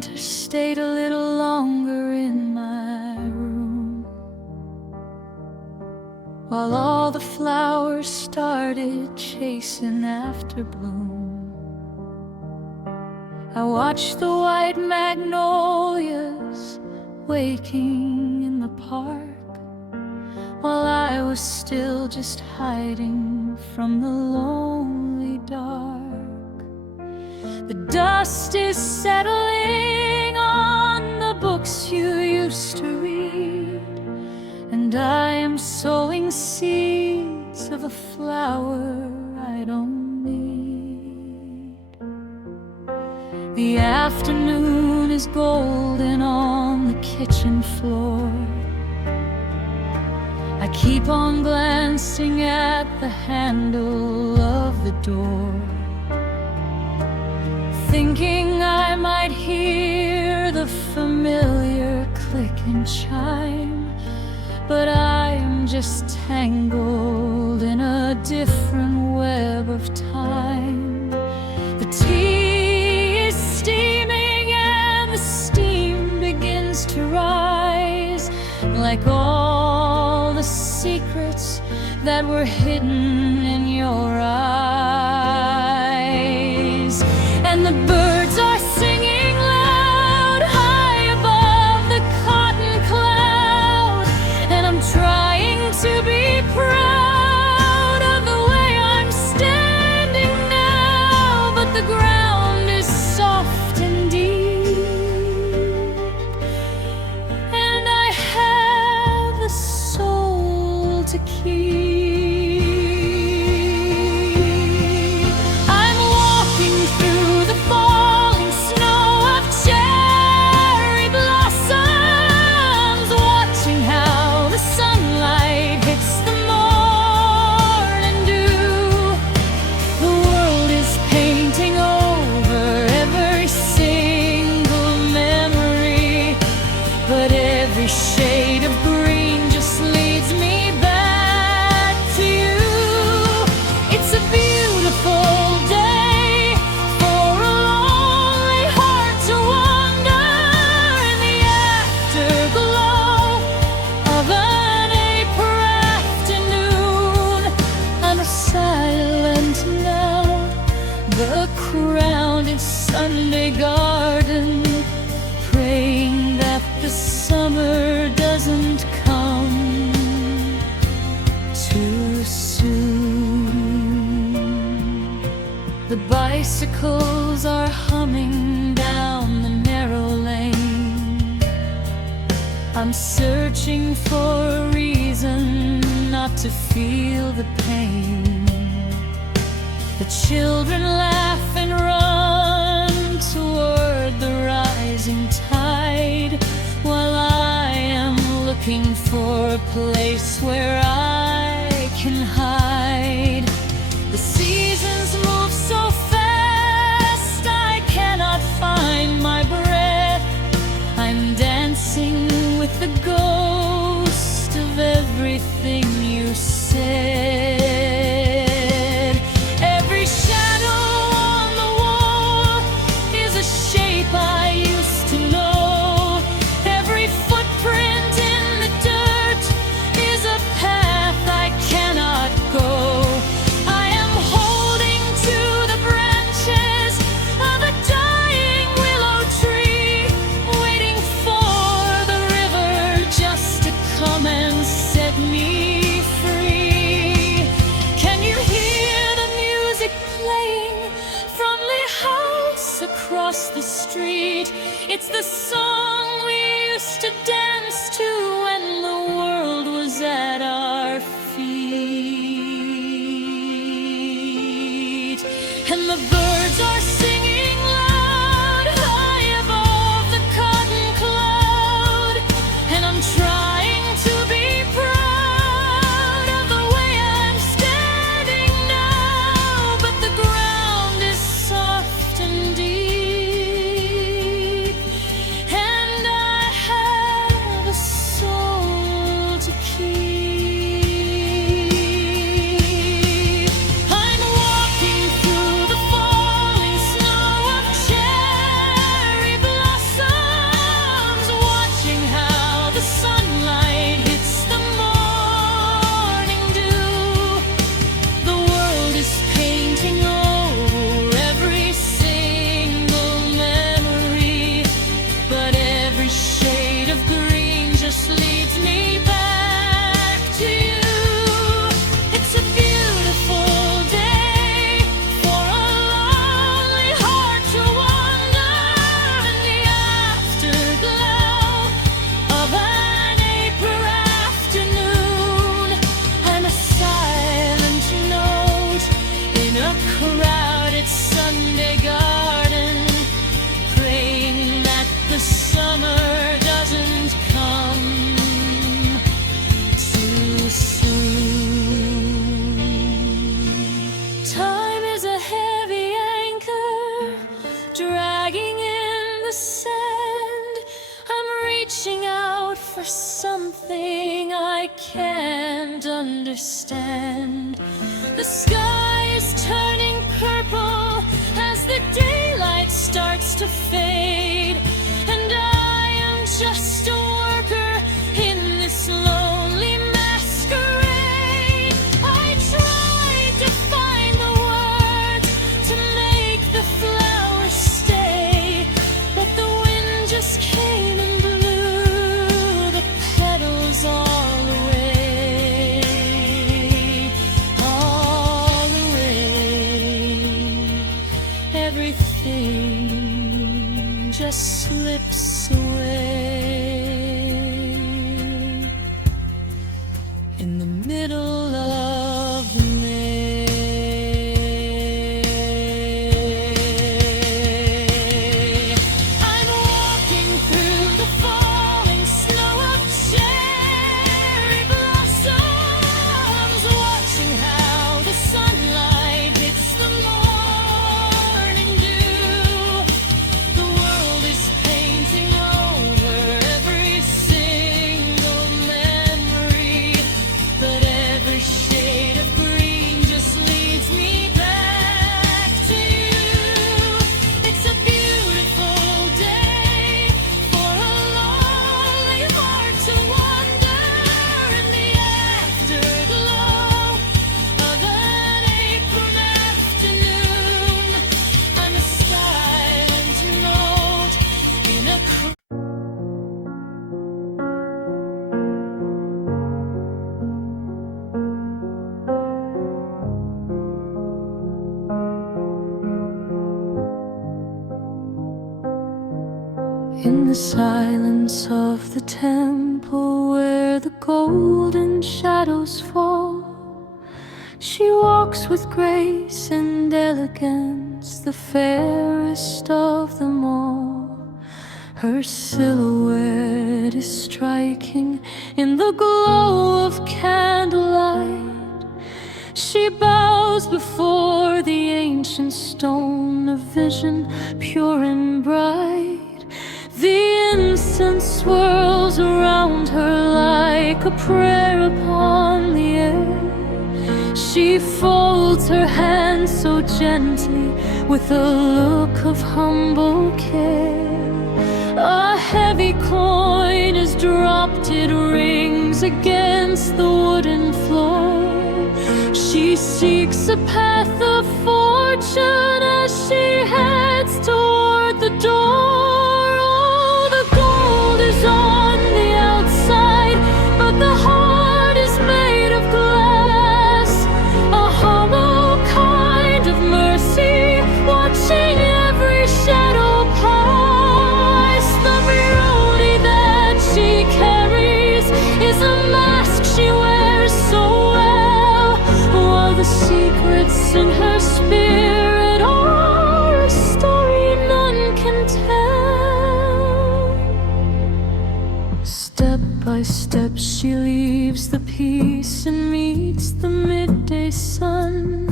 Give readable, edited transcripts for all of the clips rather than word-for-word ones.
winter stayed a little longer in my room, while all the flowers started chasing after bloom. I watched the white magnolias waking in the park, while I was still just hiding from the lonely dark. The dust is settling on the books you used to read, and I am sowing seeds of a flower I don't need. The afternoon is golden on the kitchen floor. I keep on glancing at the handle of the door, thinking I might hear the familiar click and chime, but I am just tangled in a different web of time. The tea is steaming and the steam begins to rise, like all the secrets that were hidden in your eyes. And the birds are singing loud high above the cotton cloud, and I'm trying to be proud of the way I'm standing now, but the ground is soft and deep, and I have a soul to keep. But every shade of green just leads me back to you. It's a beautiful day for a lonely heart to wander in the afterglow of an April afternoon. I'm silent now, the crowded Sunday garden, praying that the summer doesn't come too soon. The bicycles are humming down the narrow lane. I'm searching for a reason not to feel the pain. The children laugh and run toward the rising tide, while I am looking for a place where I can hide. The seasons move so fast, I cannot find my breath. I'm dancing with the ghost of everything you said. Every shadow on the wall is a shape I used to know. Every footprint in the dirt is a path I cannot go. I am holding to the branches of a dying willow tree, waiting for the river just to come and set me free. Can you hear the music playing from the house across the street? It's the song we used to dance to when the world was at our feet. And the birds are singing loud high above the cotton cloud, and I'm trying to be proud of the way I'm standing now, but the ground is soft and deep, and for something I can't understand. The sky is turning purple as the daylight starts to fade, and I am just a worker in this lonely masquerade. I tried to find the words to make the flowers stay, but the wind just came and blew the petals all away, all away. Everything just slips away in the middle of May. I'm walking through the falling snow of cherry blossoms, watching how the sunlight hits the morning dew. The world is painting over every single memory, but every shade of green just leads me back to you. It's a beautiful day for a lonely heart to wander in the afterglow of an April afternoon. I'm a silent note in a In the silence of the temple where the golden shadows fall, she walks with grace and elegance, the fairest of them all. Her silhouette is striking in the glow of candlelight. She bows before the ancient stone, a vision pure and bright. The incense swirls around her like a prayer upon the air. She folds her hands so gently with a look of humble care. A heavy coin is dropped, it rings against the wooden floor. She seeks a path of fortune as she heads toward the door. On the outside, but the heart is made of glass, a hollow kind of mercy, watching every shadow pass. The beauty that she carries is a mask she wears so well, while the secrets in her spirit are a story none can tell. Step by step she leaves the peace and meets the midday sun,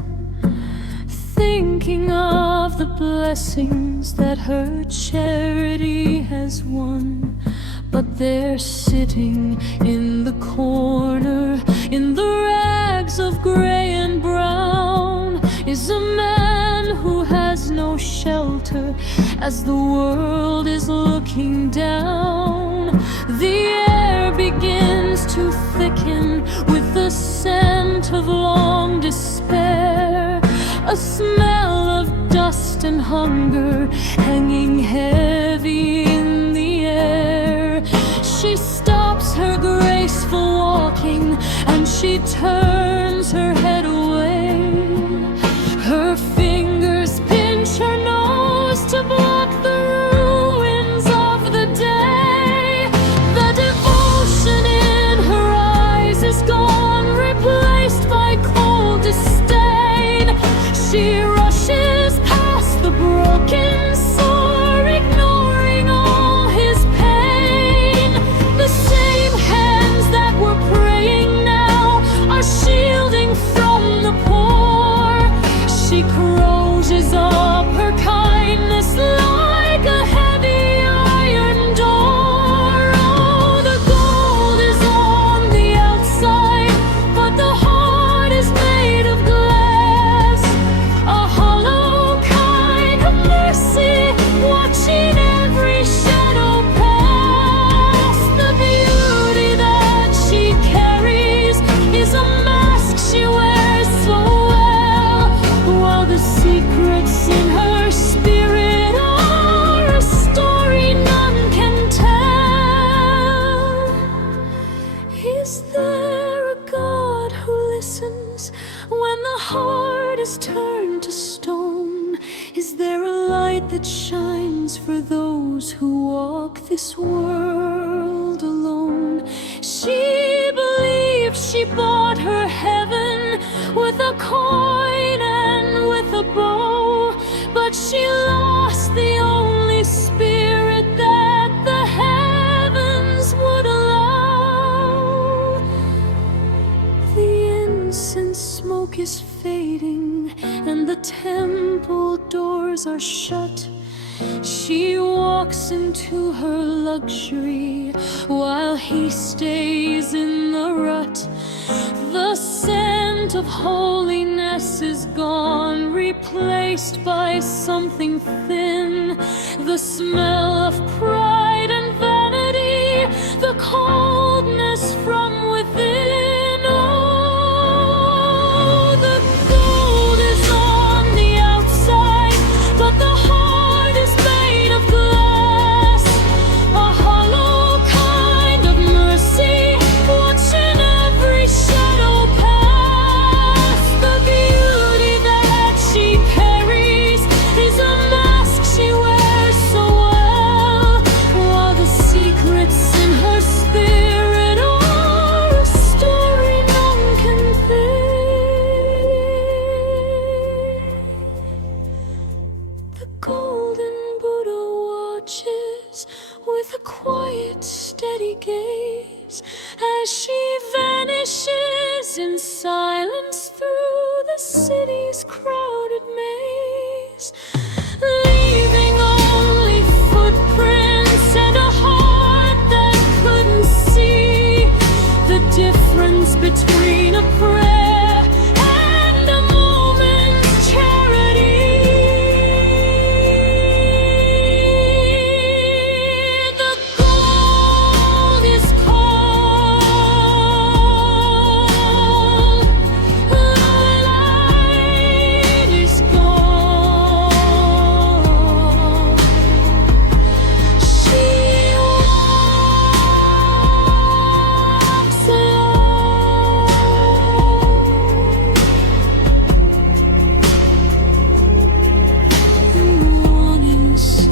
thinking of the blessings that her charity has won. But there, sitting in the corner, in the rags of gray and brown, is a man who has no shelter as the world is looking down. The air begins to thicken with the scent of long despair, a smell of dust and hunger hanging heavy in the air. She stops her graceful walking and she turns her head away. Her fingers pinch her nose to block the ruins of the day. The devotion in her eyes is gone, replaced by cold disdain. She rushes past the broken sore, ignoring all his pain. The same hands that were praying now this world alone. She believed she bought her heaven with a coin and with a bow, but she lost the only spirit that the heavens would allow. The incense smoke is fading and the temple doors are shut. She walks into her luxury while he stays in the rut. The scent of holiness is gone, replaced by something thin. The smell of pride and vanity, the coldness from within. Oh, the gold is on the outside, but the heart is made of glass. A hollow kind of mercy, watching every shadow pass. The beauty that she carries is a mask she wears so well, while the secrets in her spirit are a story none can fade. The golden Buddha watches with a quiet, steady gaze as she vanishes in silence through the city's crowded maze, leaving only footprints and a heart that couldn't see the difference between a prayer and a moment's charity. The gold is cold, the light is gone. She walks alone. The morning sun.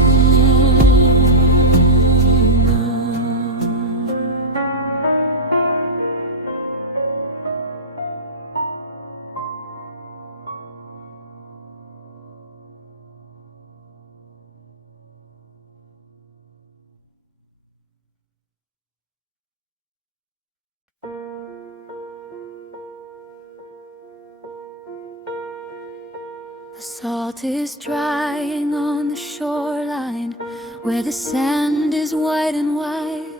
The salt is drying on the shoreline where the sand is white and wide.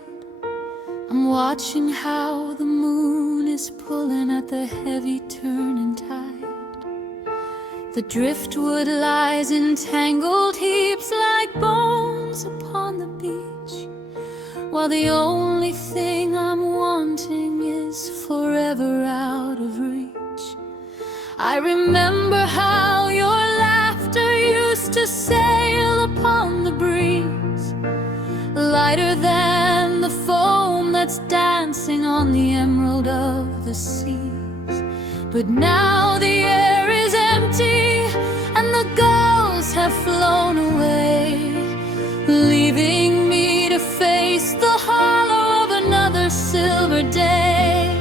I'm watching how the moon is pulling at the heavy turning tide. The driftwood lies in tangled heaps like bones upon the beach, while the only thing I'm wanting is forever out of reach. I remember how your laughter used to sail upon the breeze, lighter than the foam that's dancing on the emerald of the seas. But now the air is empty and the gulls have flown away, leaving me to face the hollow of another silver day.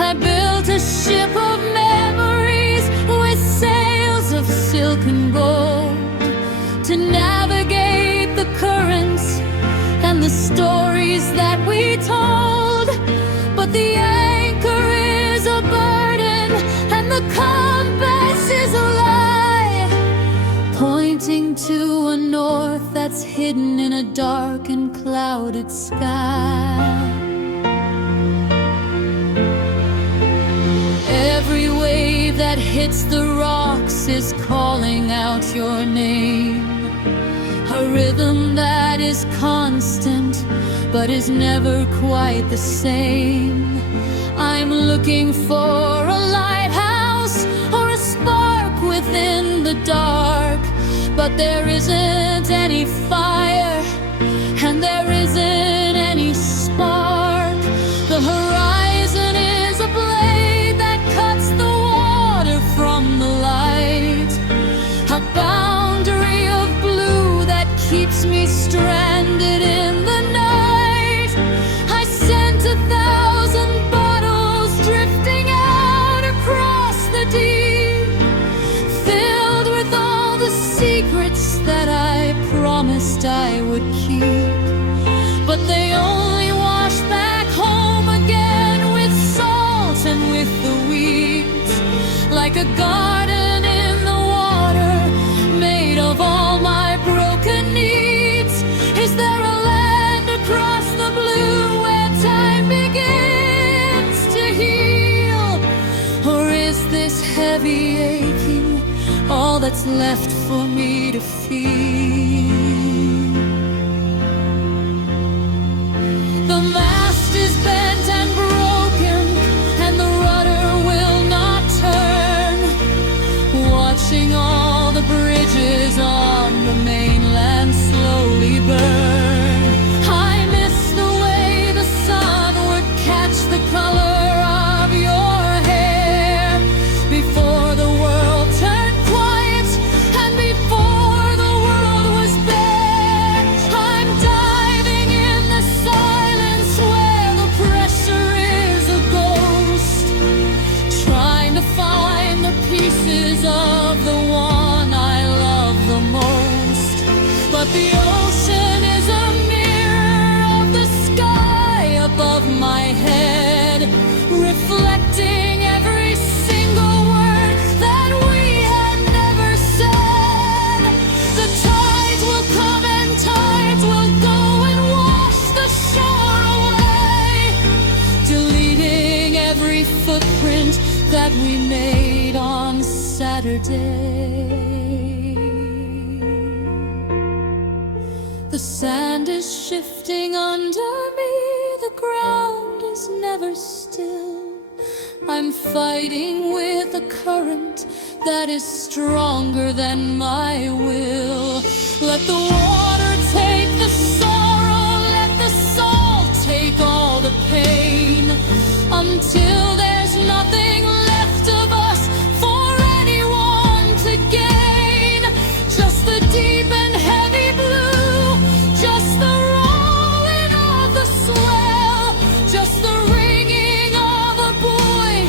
I built a ship of memories with sails of silk and gold to navigate the currents and the stories that we told. But the anchor is a burden and the compass is a lie, pointing to a north that's hidden in a dark and clouded sky. Every wave that hits the rocks is calling out your name, a rhythm that is constant but is never quite the same. I'm looking for a lighthouse or a spark within the dark, but there isn't any fire and there isn't any spark. The horizon is a blade that cuts the water from the light, a boundary of blue that keeps me stranded in be aching, all that's left for me to feel. The mast is bent and broken, and the rudder will not turn, watching all the bridges on the mainland slowly burn. I miss the way the sun would catch the color of your hair before the world turned quiet and before the world was bare. I'm diving in the silence where the pressure is a ghost, trying to find the pieces of the one I love the most. But the ocean is a mirror of the sky above my head, reflecting every single word that we had never said. The tides will come and tides will go and wash the shore away, deleting every footprint that we made on Saturday. The sand is shifting under me, the ground is never still. I'm fighting with a current that is stronger than my will. Let the water take the sorrow, let the salt take all the pain, until there's nothing left of us for anyone to gain. Just the deep and heavy blue, just the rolling of the swell, just the ringing of a buoy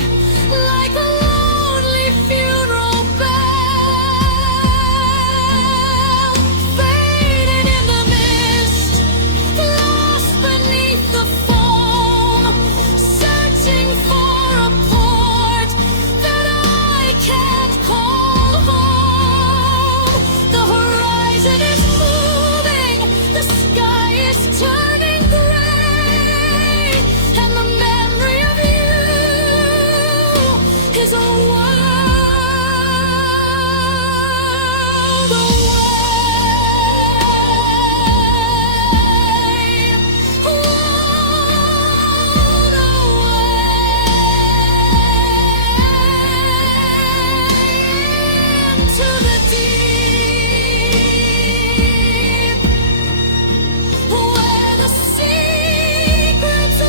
like a lonely funeral bell, fading in the mist, lost beneath the foam, searching for a port that I can't call home. The horizon is moving, the sky is turning gray, and the memory of you is a world away, world away, into the deep, where the secrets lie,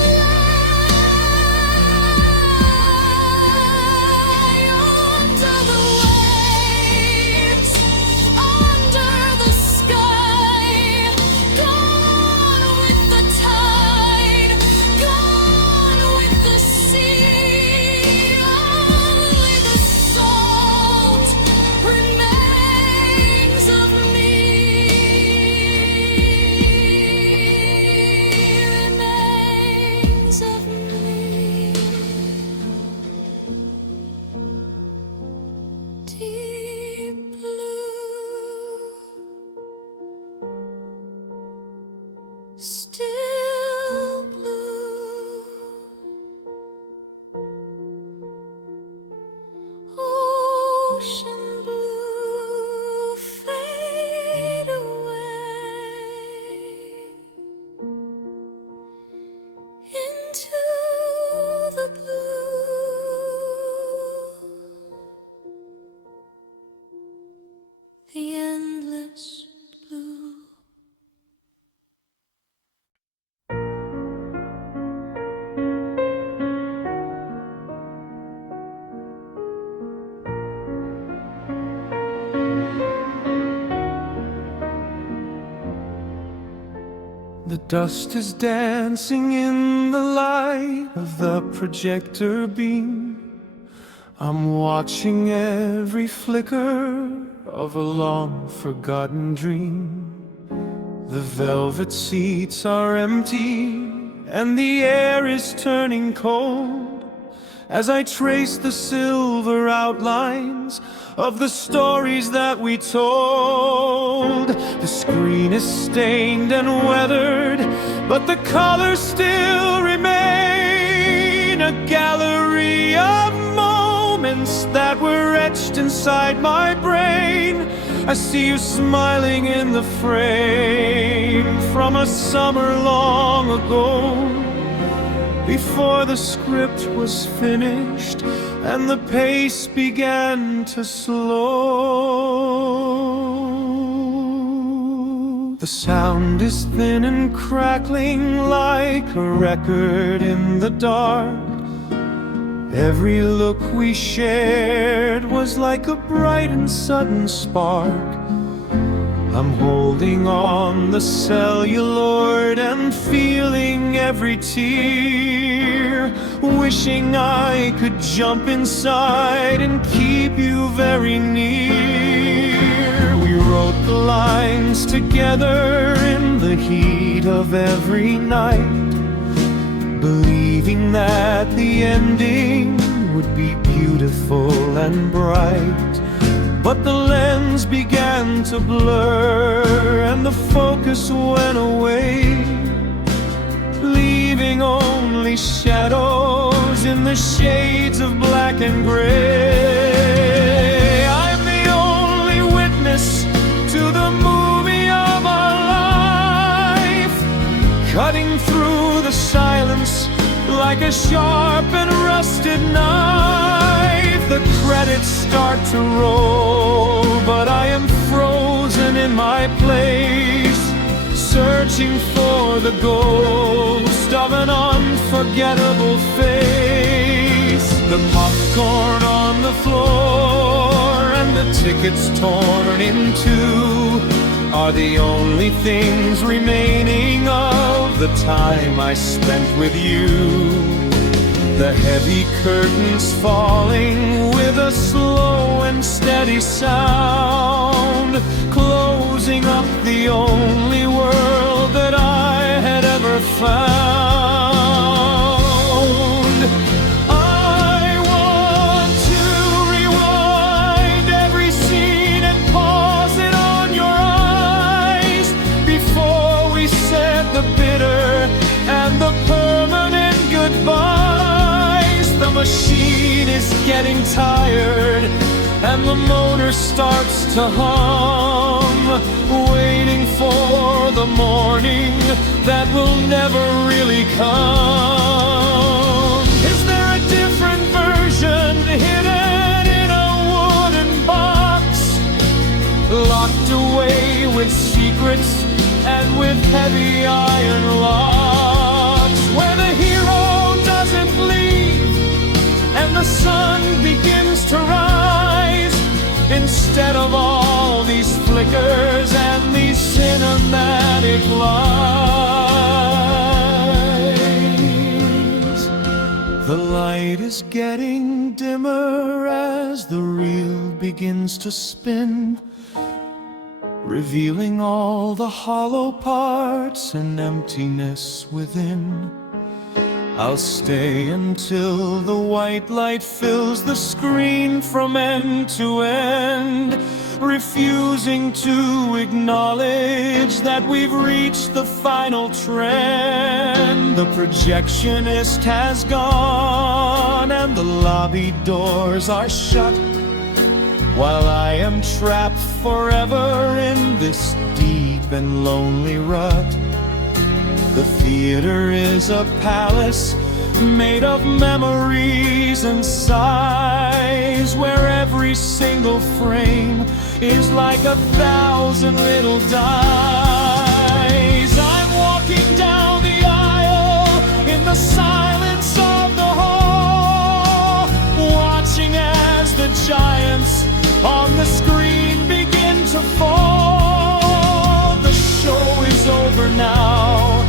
under the waves, under the sky, gone with the tide, gone with the sea. Only the salt remains of me, remains of me. Deep blue, still blue, ocean blue, fade away into the blue, the endless blue. The dust is dancing in the light of the projector beam. I'm watching every flicker of a long forgotten dream. The velvet seats are empty and the air is turning cold as I trace the silver outlines of the stories that we told. The screen is stained and weathered, but the colors still remain, a gallery of moments moments that were etched inside my brain. I see you smiling in the frame from a summer long ago, before the script was finished and the pace began to slow. The sound is thin and crackling like a record in the dark. Every look we shared was like a bright and sudden spark. I'm holding on the celluloid and feeling every tear, wishing I could jump inside and keep you very near. We wrote the lines together in the heat of every night, believing that the ending would be beautiful and bright. But the lens began to blur and the focus went away, leaving only shadows in the shades of black and gray. I'm the only witness to the movie of our life, cutting through the silence like a sharp and rusted knife. The credits start to roll, but I am frozen in my place, searching for the ghost of an unforgettable face. The popcorn on the floor and the tickets torn in two are the only things remaining of the time I spent with you. The heavy curtains falling with a slow and steady sound, closing up the only world that I had ever found. I want to rewind every scene and pause it on your eyes before we said the bitter and the permanent goodbye. The machine is getting tired and the motor starts to hum, waiting for the morning that will never really come. Is there a different version hidden in a wooden box, locked away with secrets and with heavy iron locks, where the hero doesn't leave and the sun begins to rise, instead of all these flickers and these cinematic lies? The light is getting dimmer as the reel begins to spin, revealing all the hollow parts and emptiness within. I'll stay until the white light fills the screen from end to end, refusing to acknowledge that we've reached the final trend. The projectionist has gone and the lobby doors are shut, while I am trapped forever in this deep and lonely rut. The theater is a palace made of memories and sighs, where every single frame is like 1,000 little dies. I'm walking down the aisle in the silence of the hall, watching as the giants on the screen begin to fall. The show is over now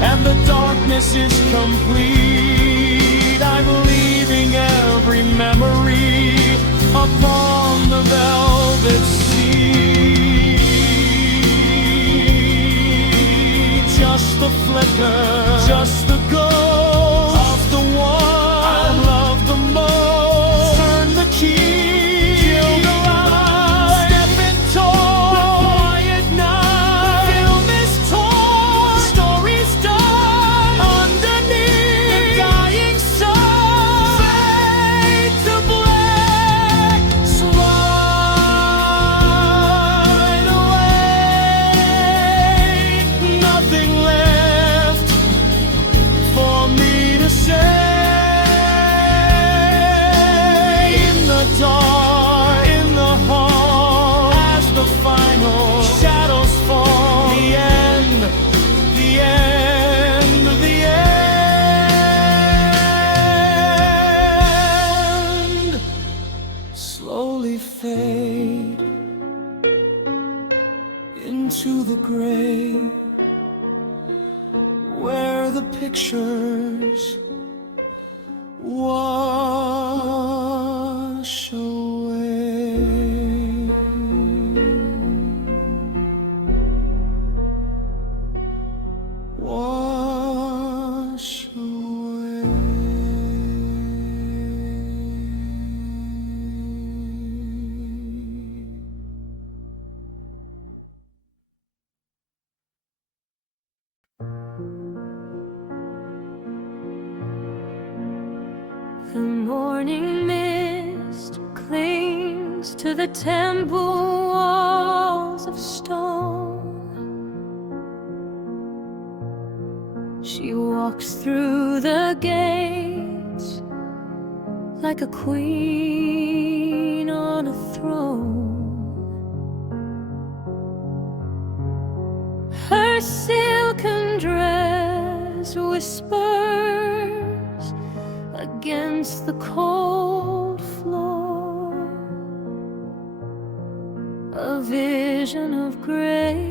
and the darkness is complete. I'm leaving every memory upon the velvet sea. Just the flicker, just the ghost of the one I love the most. Turn the key, kill the light, step into the quiet night. Film is torn, story's done underneath the dying sun. Fade to black. the pictures wash away. Wash away. The morning mist clings to the temple walls of stone. She walks through the gates like a queen on a throne. Her silken dress whispers against the cold floor, a vision of grace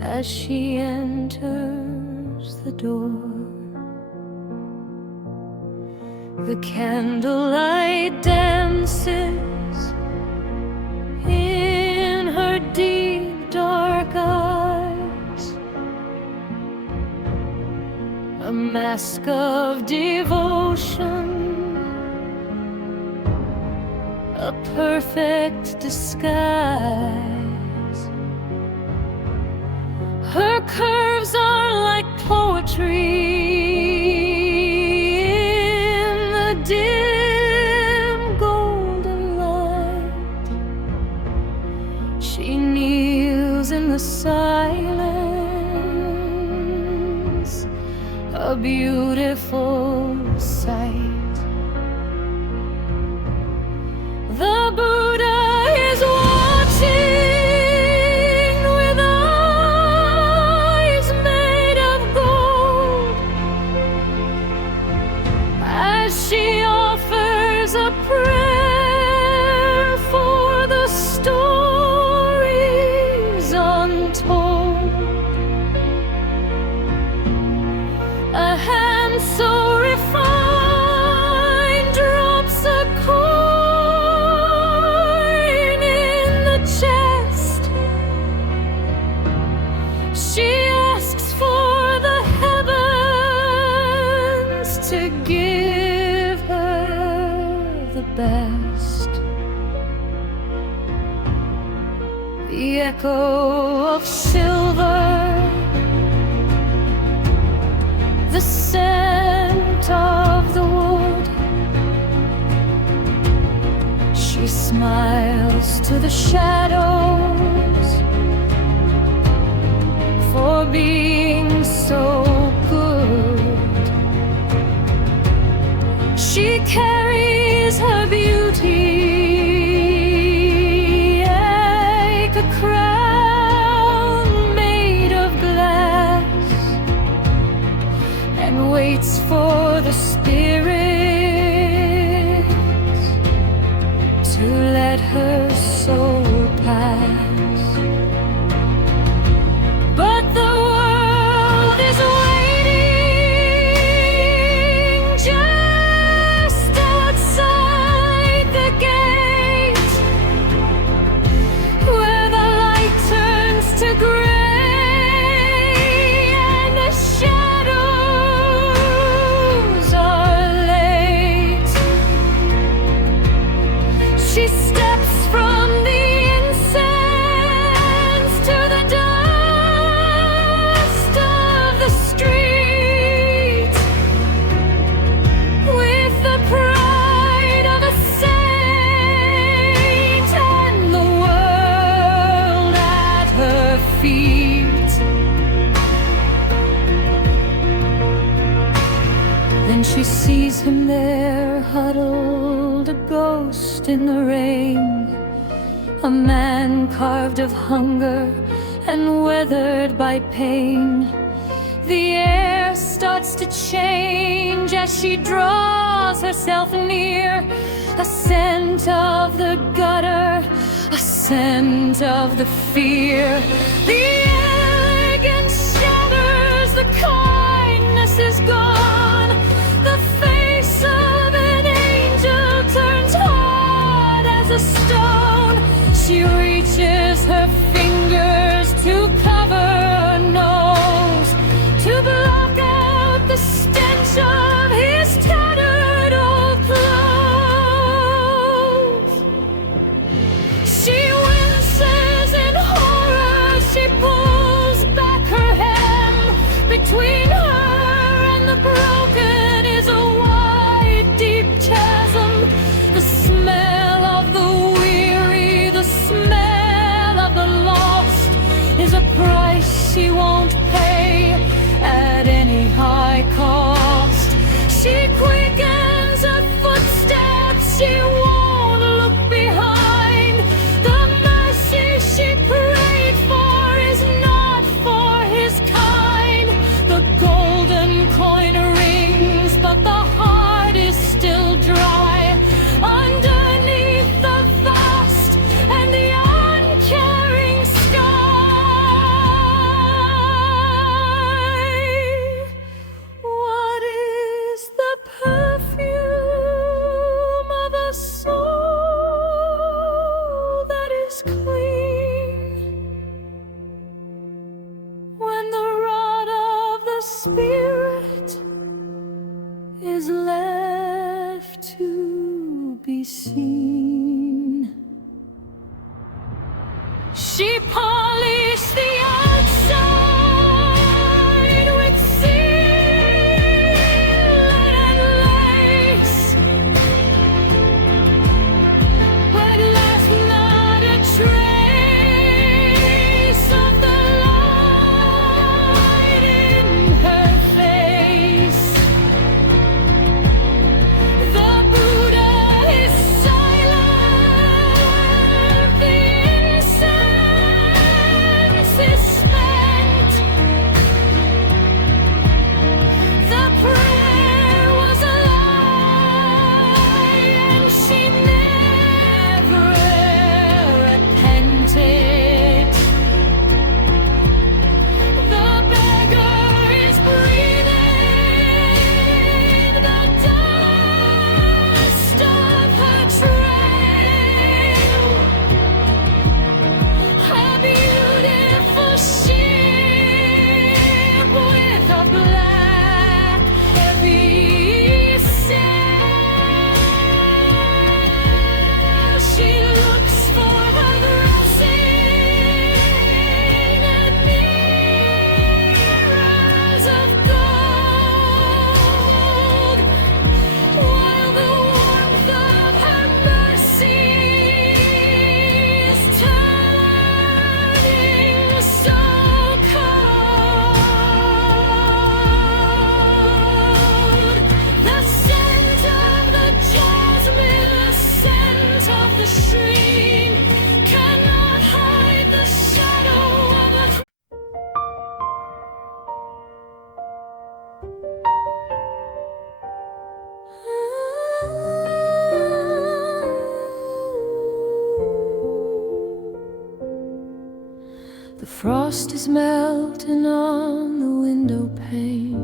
as she enters the door. The candlelight dances in her deep dark eyes, a mask of devotion, a perfect disguise. Her curves are like poetry in the dim golden light. She kneels in the silence, a beautiful sight. The Buddha is watching with eyes made of gold as she offers a prayer for the stories untold. A hand so refined drops a coin in the chest. She asks for the heavens to give her the best. The echo of silver, the scent of the wood. She smiles to the shadows for being so good. She carries her beauty like a crown made of glass, and waits for the spirits to let her soul pass. But the world is waiting just outside the gate, where the light turns to gray and the shadows are late. She steps from the incense to the dust of the street, with the pride of a saint and the world at her feet. Then she sees him there, huddled, a ghost in the rain, a man carved of hunger and weathered by pain. The air starts to change as she draws herself near, a scent of the gutter, a scent of the fear. The elegant spirit is left to be seen. She polished the outside with sealant and lace, but left not a trace of the light in her face. The Buddha is silent, the incense is spent. The prayer was a lie, and she never repented. The beggar is breathing the dust of her trail. A beautiful ship with a black heavy sail. She looks for her crossing and mirrors of gold, while the warmth of her mercy is turning so cold. The scent of the jasmine, the scent of the stream cannot hide the shadow of a The frost is melting on the window pane.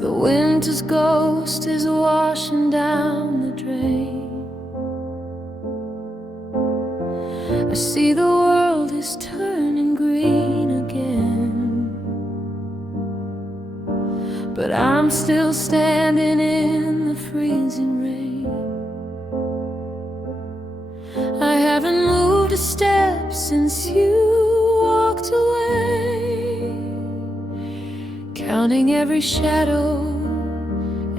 The winter's ghost is washing down the drain. I see the world is turning green again, but I'm still standing in the freezing rain. I haven't moved a step since you walked away, counting every shadow,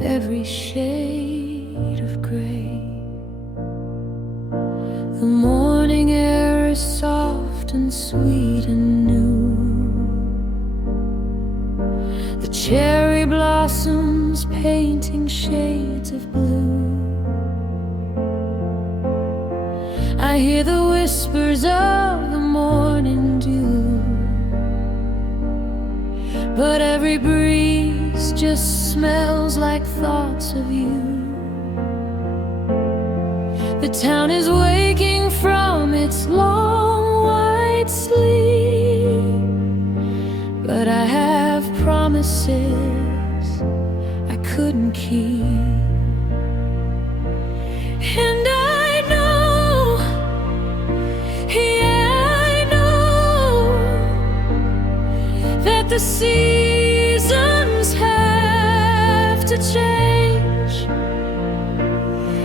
every shade of gray. The morning air is soft and sweet and new. The cherry blossoms painting shades of blue. I hear the whispers of the morning dew, but every breeze just smells like thoughts of you. The town is waking from its long white sleep, but I have promises I couldn't keep. And I know, yeah, I know that the seasons have to change,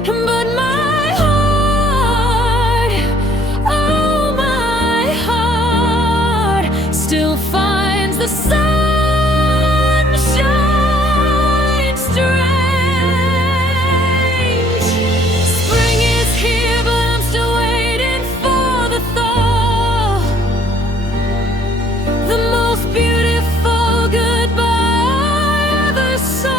but my heart, oh my heart, still finds the sunshine strange. Spring is here, but I'm still waiting for the thaw. The most beautiful goodbye I ever saw.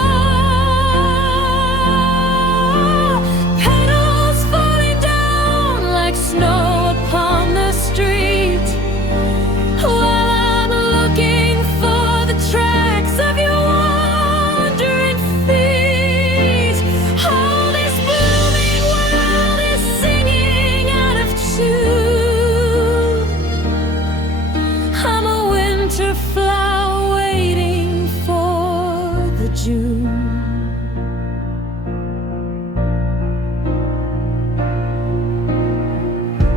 Petals falling down like snow upon the street, while I'm looking for the tracks of your wandering feet. Oh, this blooming world is singing out of tune. I'm a winter flower waiting for the June.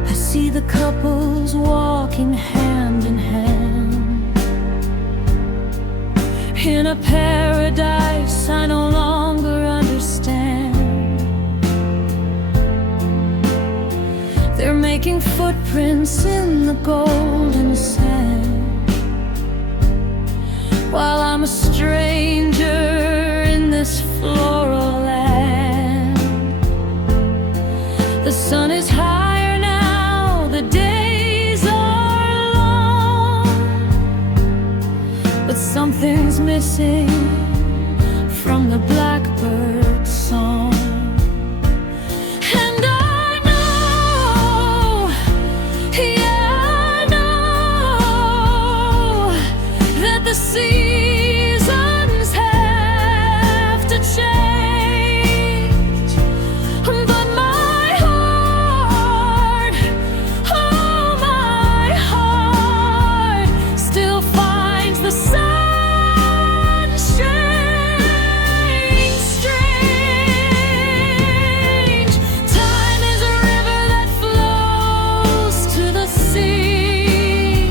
I see the couples walking hand in hand, in a paradise I no longer understand. They're making footprints in the golden sand, while I'm a stranger in this floral land. The sun is higher now, the days are long, but something's missing from the blackbird's song. And I know, yeah, I know that the seasons have to change, but my heart, oh my heart, still finds the sunshine. Strange, time is a river that flows to the sea,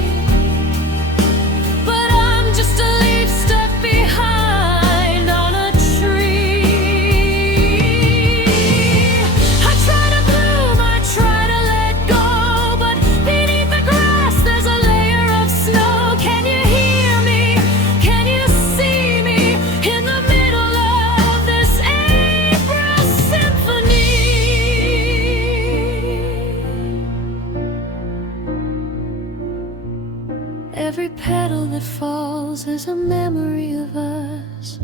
but I'm just a leaf stuck behind on a tree. I try to bloom, I try to let go, but beneath the grass there's a layer of snow. Can you hear me? Can you see me in the middle of this April symphony? Every petal that falls is a memory of us.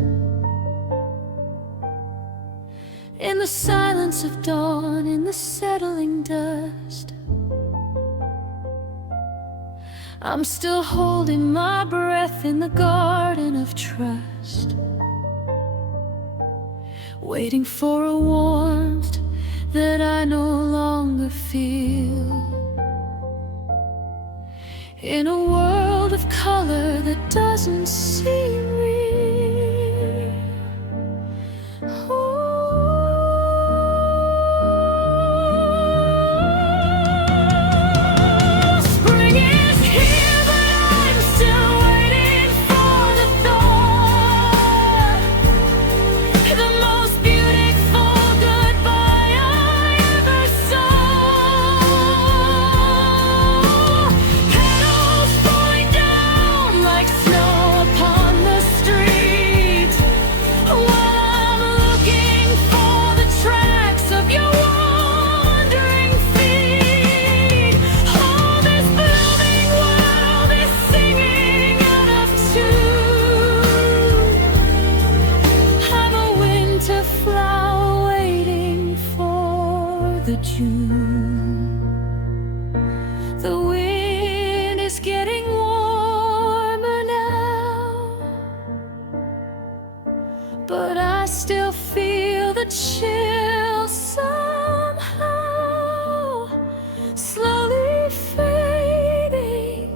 In the silence of dawn, in the settling dust, I'm still holding my breath in the garden of trust, waiting for a warmth that I no longer feel, in a world of color that doesn't seem real. Spring is here, but I'm still waiting for the thaw, the most beautiful goodbye I ever saw. Petals falling down like snow upon the street, while I'm looking for the tracks of your wandering feet. Oh, this blooming world is singing out of tune. I'm a winter flower waiting for the June. The wind is getting warmer now, but I still feel the chill somehow, slowly fading,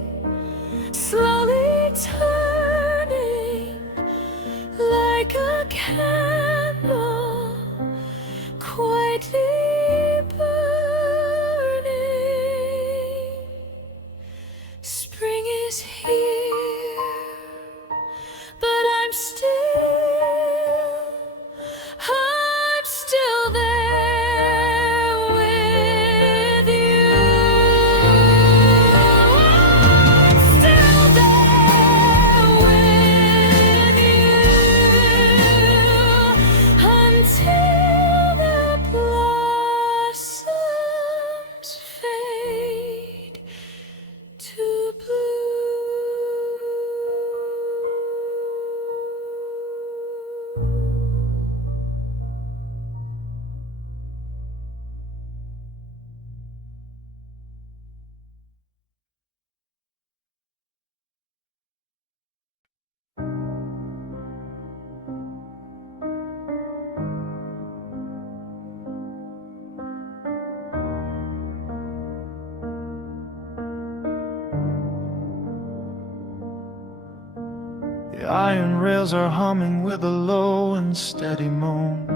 slowly turning like a candle, quietly burning. Spring is here, but I'm still there with you. I'm still there with you until the blossoms fade to blue. The iron rails are humming with a low and steady moan.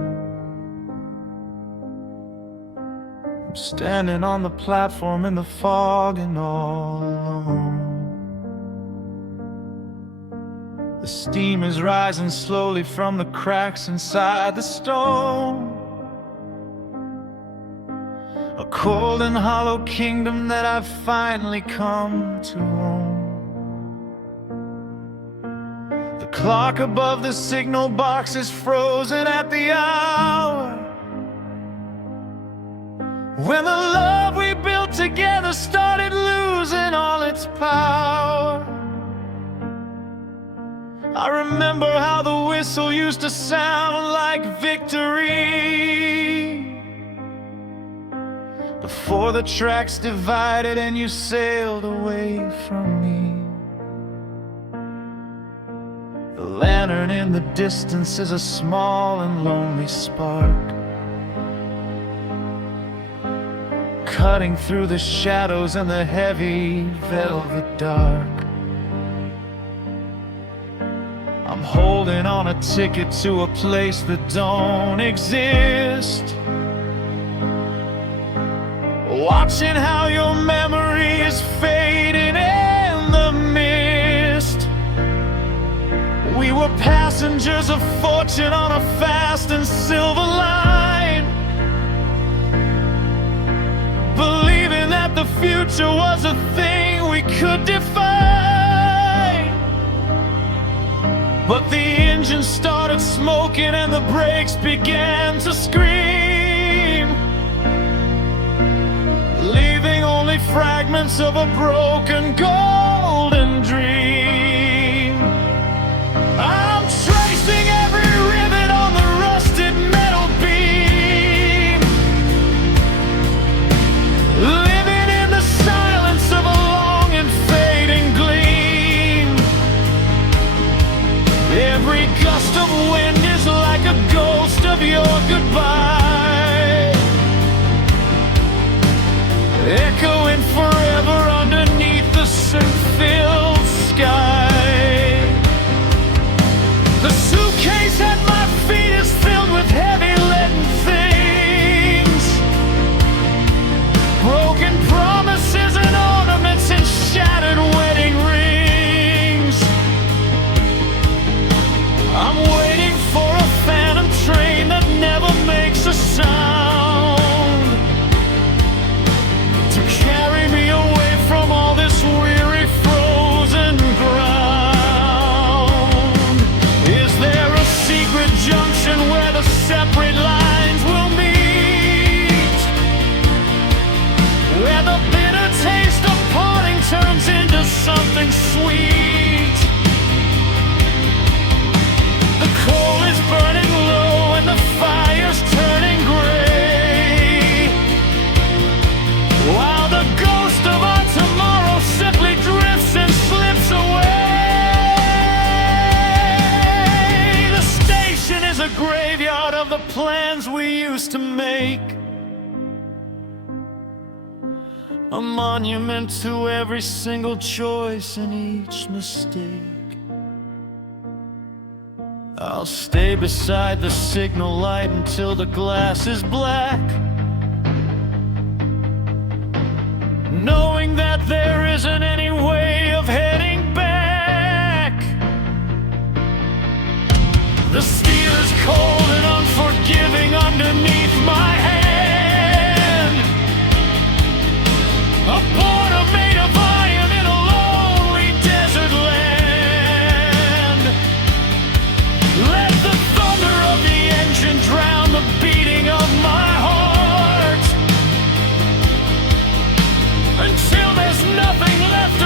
I'm standing on the platform in the fog and all alone. The The steam is rising slowly from the cracks inside the stone. A cold and hollow kingdom that I've finally come to own. The clock above the signal box is frozen at the hour when the love we built together started losing all its power. I remember how the whistle used to sound like victory before the tracks divided and you sailed away from me. The lantern in the distance is a small and lonely spark, cutting through the shadows and the heavy velvet dark. I'm holding on a ticket to a place that don't exist, watching how your memory is fading in the mist. We were passengers of fortune on a fast and silver line, believing that the future was a thing we could define. But the engine started smoking and the brakes began to scream, leaving only fragments of a broken golden dream. I'm tracing every rivet on the rusted metal beam, living in the silence of a long and fading gleam. Every gust of wind is like a ghost of your goodbye, echoing forever underneath the sun-filled sky. The suitcase at my feet is filled with heavy leaden things, broken promises and ornaments and shattered wedding rings. I'm waiting for a phantom train that never makes a sound, to carry me away from all this weary frozen ground. Is there a secret junction where the separate lines will meet, where the bitter taste of parting turns into something sweet? The coal is burning low and the fire's turning gray, while the ghost of our tomorrow simply drifts and slips away. The station is a graveyard of the plans we used to make, a monument to every single choice and each mistake. I'll stay beside the signal light until the glass is black, knowing that there isn't any way of heading back. The steel is cold and unforgiving underneath my hand, a border made of iron in a lonely desert land. Let the thunder of the engine drown the beating of my heart, until there's nothing left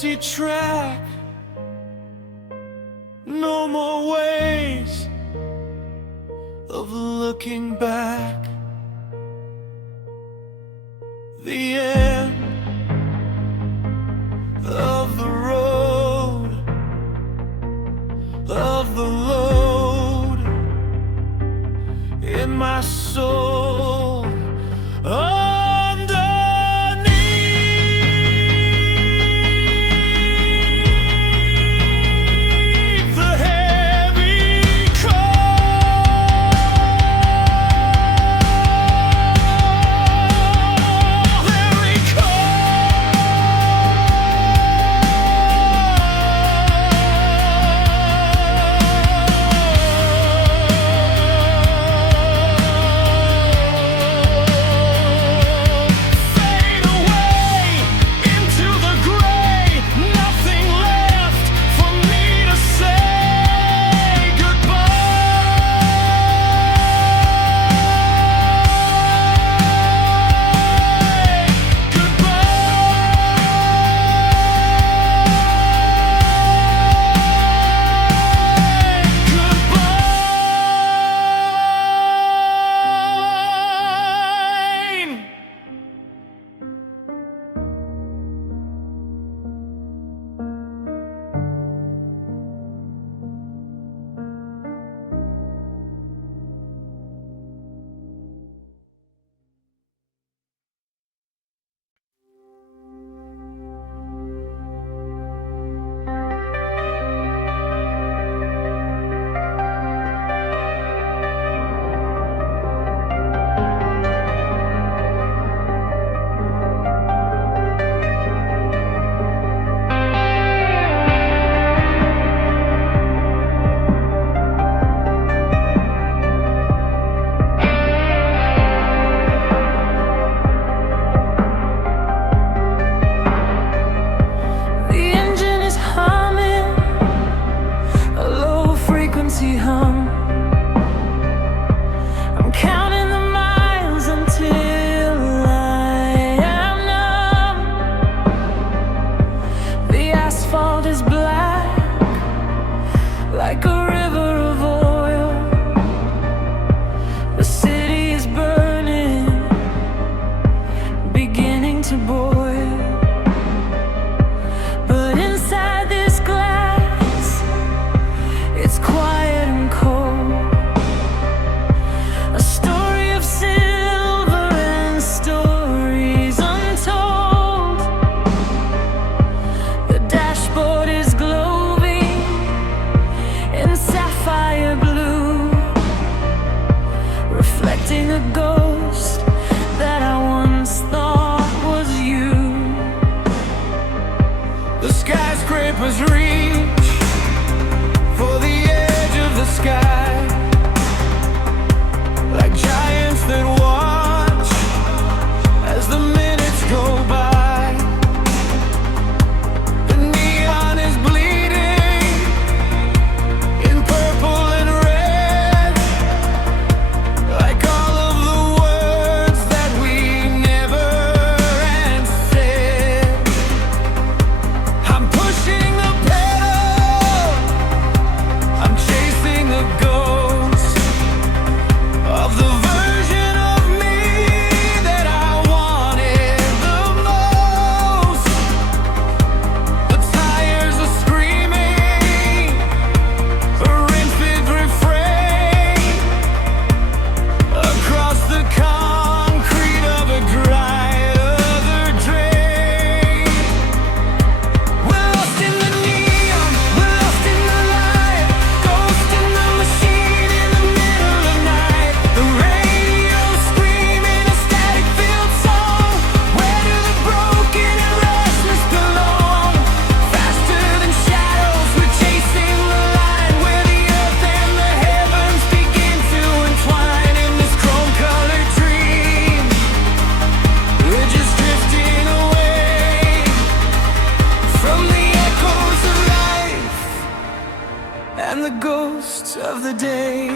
empty track. No more ways of looking back. The end of the road, of the load in my soul. Underneath the heavy cold, very fade away into the gray. Nothing left for me to say hum. I'm counting the miles until I am numb. The asphalt is black like a river of oil. The city is burning, beginning to boil. But inside this glass, it's quiet and cold. A story of silver and stories untold. The dashboard is glowing in sapphire blue, reflecting a ghost that I once thought was you. The skyscrapers reach for the edge of the sky, like giants that watch as the minutes go by. The neon is bleeding in purple and red, like all of the words that we never said. I'm pushing the pedal, I'm chasing a ghost of the version of me that I wanted the most. The tires are screaming a rinsed refrain across the concrete of a dry other drain. We're lost in the neon, we're lost in the light, ghost in the machine in the middle of night. The radio screaming a static-filled song. Where do the broken and restless belong? Faster than shadows, we're chasing the line, where the earth and the heavens begin to entwine in this chrome-colored dream. We're just drifting away from the echoes of life and the ghosts of the day.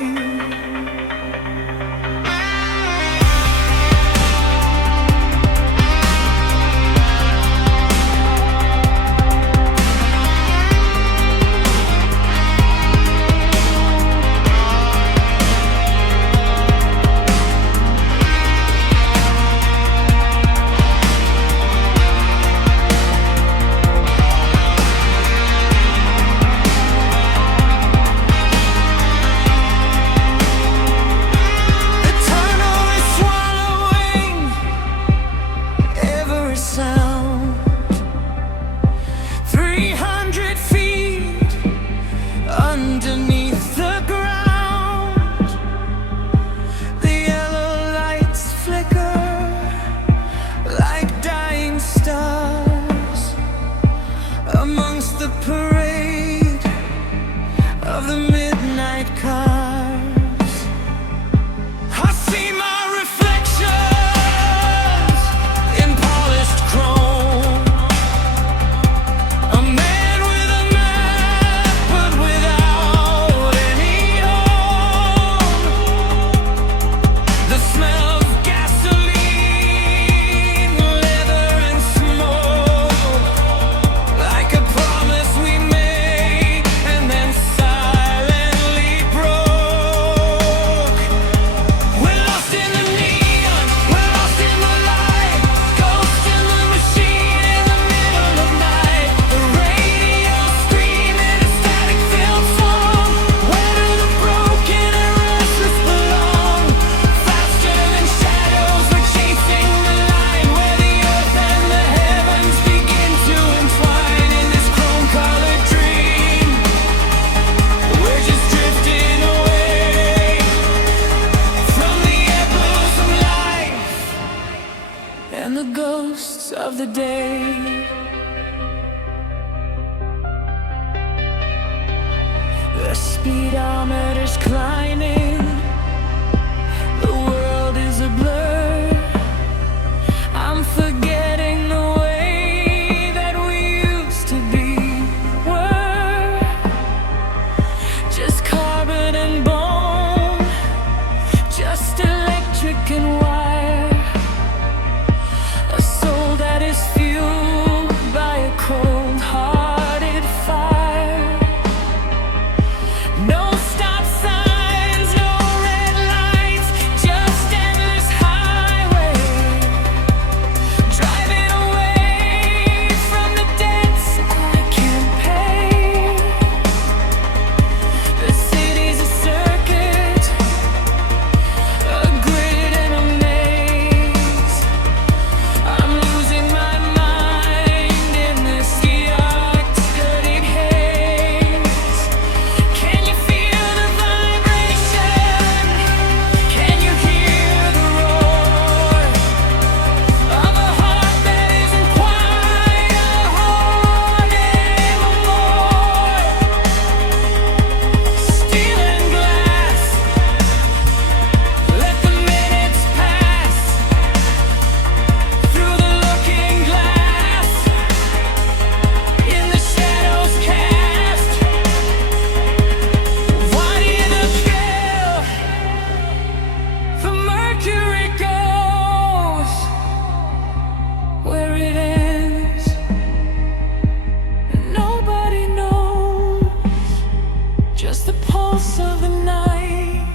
day. The speedometer's climbing, the world is a blur. I'm forgetting the way that we used to be, were just carbon and bone, just electric and wire, a soul that is fueled by a cold-hearted fire. No stop signs, no red lights, just endless highway, driving away from the debts I can't pay. The city's a circuit, a grid and a maze. I'm losing my mind in this yacht-skirting haze. Can you feel the vibration? Can you hear the roar of a heart that isn't quite a heart anymore? Steel and glass, let the minutes pass through the looking glass, in the shadows cast. Why in the kill? The mercury goes where it ends, and nobody knows. Just the pulse of the night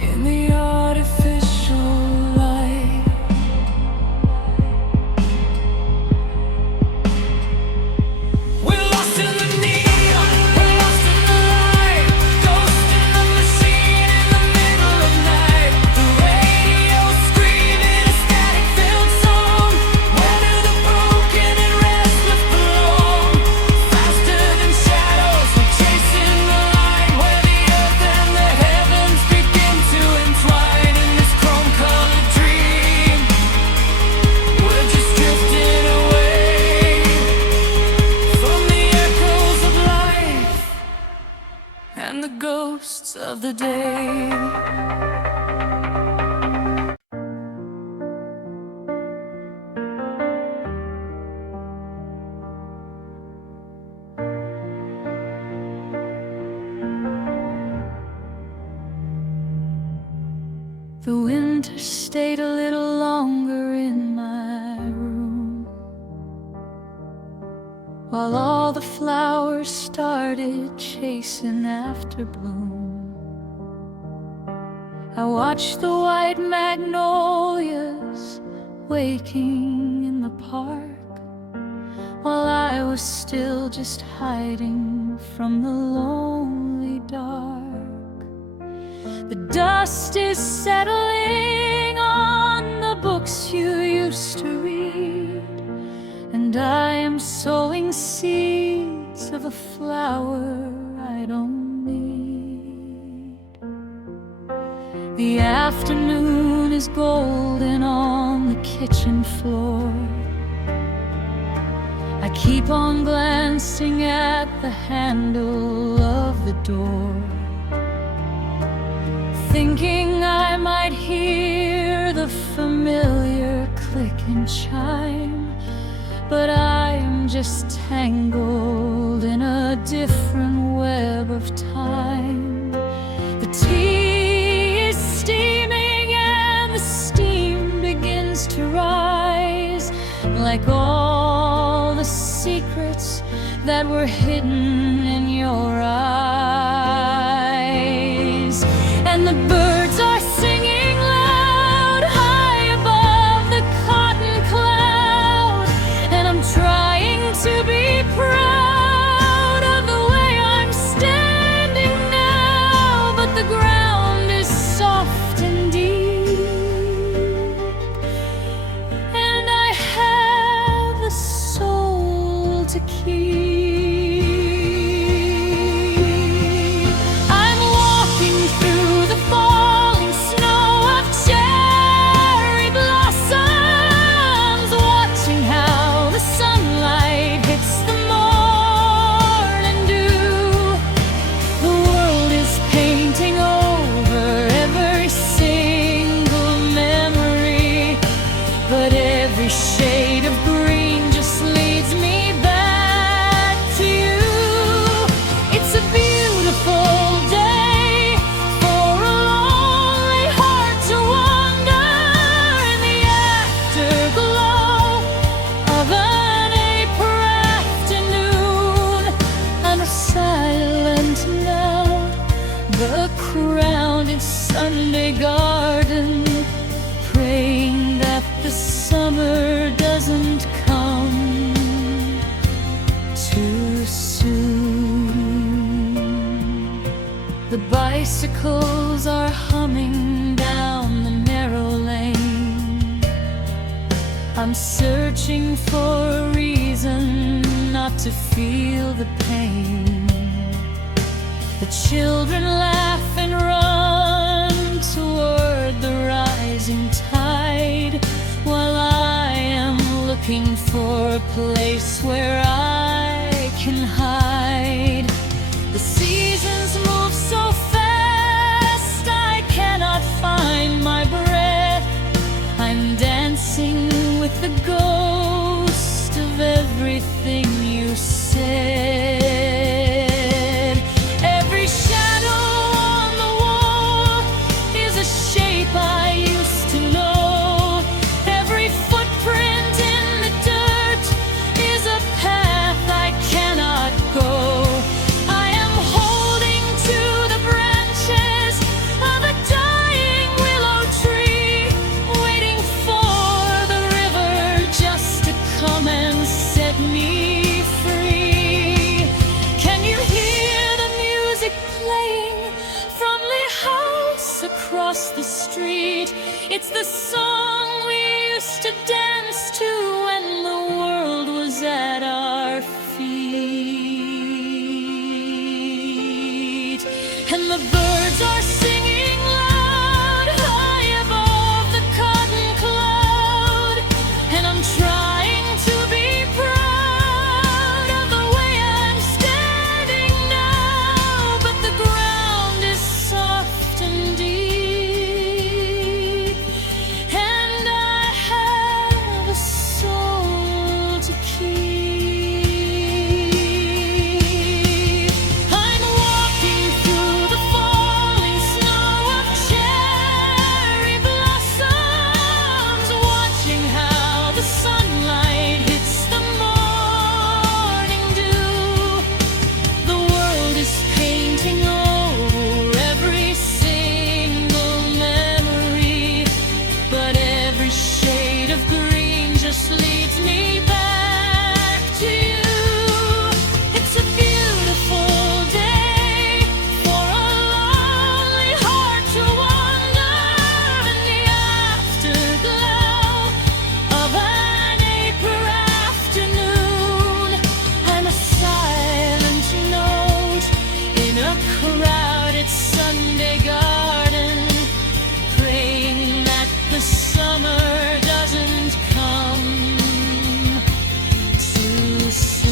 in the artificial light. We're lost in the neon, we're lost in the light, ghost in the machine in the middle of night. The radio screaming a static-filled song. Where do the broken and restless belong? Faster than shadows, we're chasing the light, where the earth and the heavens begin to entwine in this chrome-colored dream. We're just drifting away from the echoes of life and the ghosts of the day. The winter stayed a little longer in my room, while all the flowers started chasing after bloom. I watched the white magnolias waking in the park, while I was still just hiding from the lonely dark. The dust is settling on the books you used to read, and I am sowing seeds of a flower I don't need. The afternoon is golden on the kitchen floor. I keep on glancing at the handle of the door, thinking I might hear the familiar click and chime, but I am just tangled in a different web of time. The tea is steaming and the steam begins to rise, like all the secrets that were hidden in your eyes. And the birds are singing loud high above the cotton cloud, and I'm trying to be proud of the way I'm standing now, but the ground is soft and deep, and I have a soul to keep. Every shade of green just leads me back to you. It's a beautiful day for a lonely heart to wander in the afterglow of an April afternoon. And we're silent now, the crowded Sunday garden, praying that the summer doesn't come too soon. The bicycles are humming down the narrow lane. I'm searching for a reason not to feel the pain. The children laugh and run toward the rising tide, while I am looking for a place where I can hide. The seasons move so fast, I cannot find my breath. I'm dancing with the ghost of everything you said. Every shadow on the wall is a shape I used to know. Every footprint in the dirt is a path I cannot go. I am holding to the branches of a dying willow tree, waiting for the river just to come and set me free. Can you hear the music playing from the house across the street? It's the song we used to dance to when the world was at our feet. And the birds are singing loud high above the cotton cloud. And I'm trying to be proud of the way I'm standing now, but the ground is soft and deep, and I have a soul to keep. I'm walking through the falling snow of cherry blossoms, watching how the sunlight hits the morning dew. The world is painting over every single memory, but every shade of green just leads me back to you. It's a beautiful day for a lonely heart to wander in the afterglow of an April afternoon. I'm a silent note in a crowded Sunday garden, praying that the summer doesn't come too soon.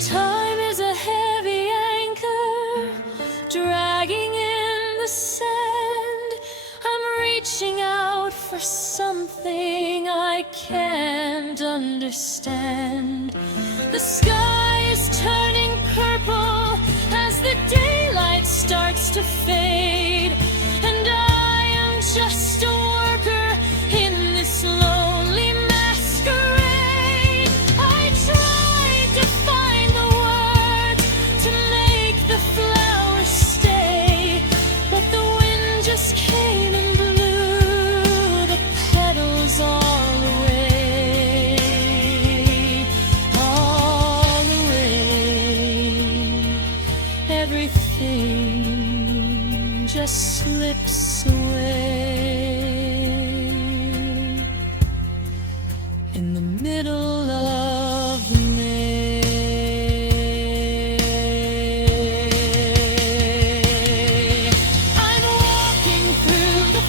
Time is a heavy anchor dragging in the sand. I'm reaching out for something I can't understand. The sky is turning purple as the daylight starts to fade, and I am just a worker in this lonely masquerade. I tried to find the words to make the flowers stay, but the wind just came and blew the petals all away, all away. Everything just slips away in the middle of May. I'm walking through the